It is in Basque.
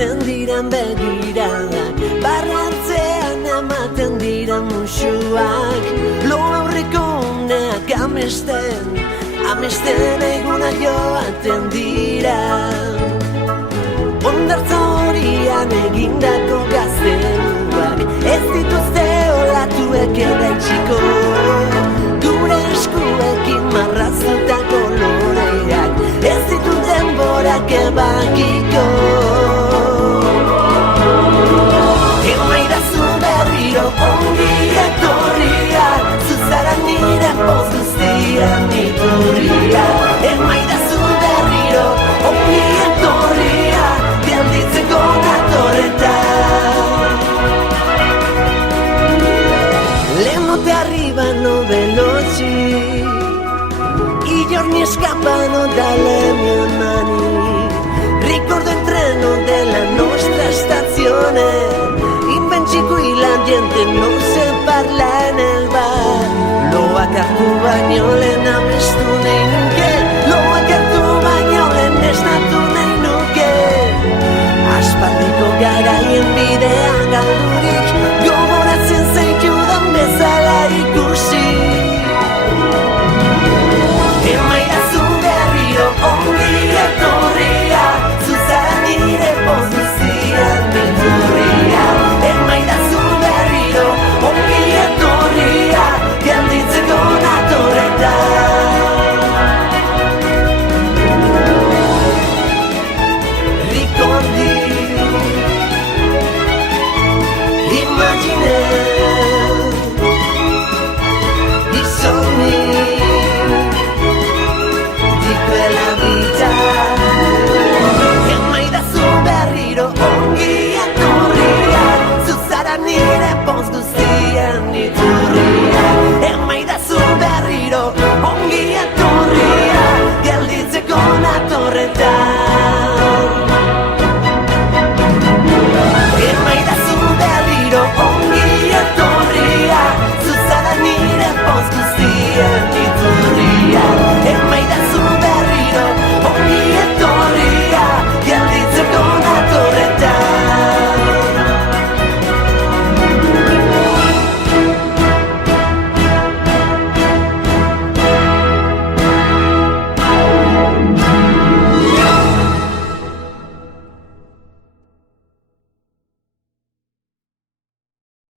Galtzen diren begiradak, barrantzean ematen diren musuak. Lo aurreko uneak amesten eguna joaten dira. Hondartza horian egindako gazteluak, ez dituzte olatuek eraitsiko. Gure eskuekin marraztutako loreak, ez ditu denborak ebakiko. Emaidazu berriro ongi etorria, zuzara nire poz guztian iturria. Emaidazu berriro ongi etorria, gelditzeko natorretan. Le notte arrivano veloci, i giorni scappano dalle mie mani. Ricordo il treno della nostra stazione, invece qui la gente non se parla nel bar. Lo akartu baino lehen amestu nahi nuke, lo akartu baino lehen esnatu nahi nuke. Aspaldiko garaien bidean galdurik, gogoratzen zaitudan bezala ikusi. Emaidazu berriro ongi etorria, zuzara nire poz guztian iturria. Emaidazu berriro ongi etorria, gelditzeko natorretan. Ricordi, immagine, i sogni di quella vita. Emaidazu berriro ongi etorria, zuzara nire poz guztian iturria. Emaidazu berriro ongi etorria, gelditzeko natorretan. Emaidazu berriro